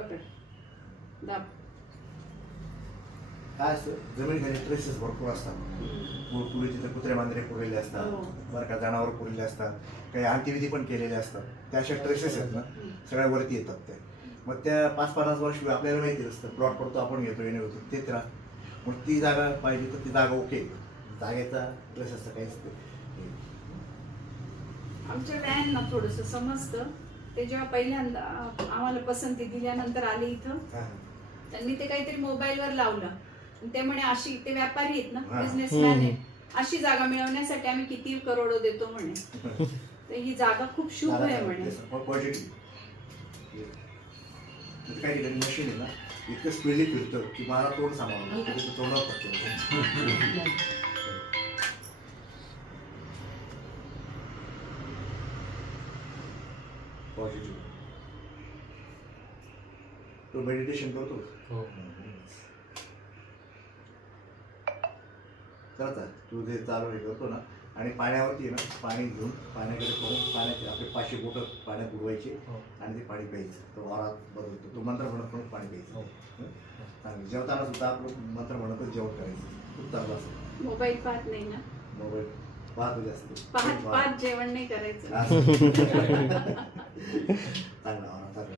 पकड. दाब. काय असतं? जमीन खाली ट्रेसेस भरपूर असतात. पूर पुढे तिथे कुत्रे मांजरे पुरलेले असतात. हो. बरं का जनावर पुरलेले असतात. काही अंत्यविधी पण केलेले असतात. त्या अशा ट्रेसेस आहेत ना सगळ्या वरती येतात त्या मग त्या पाच पन्नास वर्ष आपल्याला माहिती असतं. प्लॉट पडतो आपण घेतो येणे होतो. ते राहत. मग ती जागा पाहिजे तर ती जागा ओके जागेचा ट्रेसेसचा काहीच हे. आमच्या डॅनना थोडस समजतं. ते जेव्हा पहिल्यांदा आम्हाला पसंती दिल्यानंतर आले इथं. त्यांनी ते काहीतरी मोबाईलवर लावलं. ते म्हणे अशी ते व्यापारी आहेत ना हा. बिझनेसमॅन आहे अशी जागा मिळवण्यासाठी आम्ही किती करोडो देतो म्हणे. तर ही जागा खूप शुभ आहे म्हणे. पॉझिटिव्ह काही मशीन आहे ना इतकं स्पीडली फिरतं की मला तोंड. तिथं तोंडावर पडतं पॉझिटिव्ह तो मेडिटेशन करतो. हो. करता तू जे चालू हे करतो ना. आणि पाण्यावरती ना पाणी घेऊन पाण्याकडे पाहून पाण्याचे आपले पाचशे बोटं पाण्यात बुडवायचे हो. आणि ते पाणी प्यायचं. तो वारात बदलतो. तो मंत्र म्हणत म्हणत पाणी प्यायचं. हो. हं? जेवताना सुद्धा आपलं मंत्र म्हणतच जेवण करायचं. खूप चांगलं असतं. मोबाईल पाहत नाही ना? मोबाईल पाहतो जास्त. पाहत पाहत जेवण नाही करायचं. I'm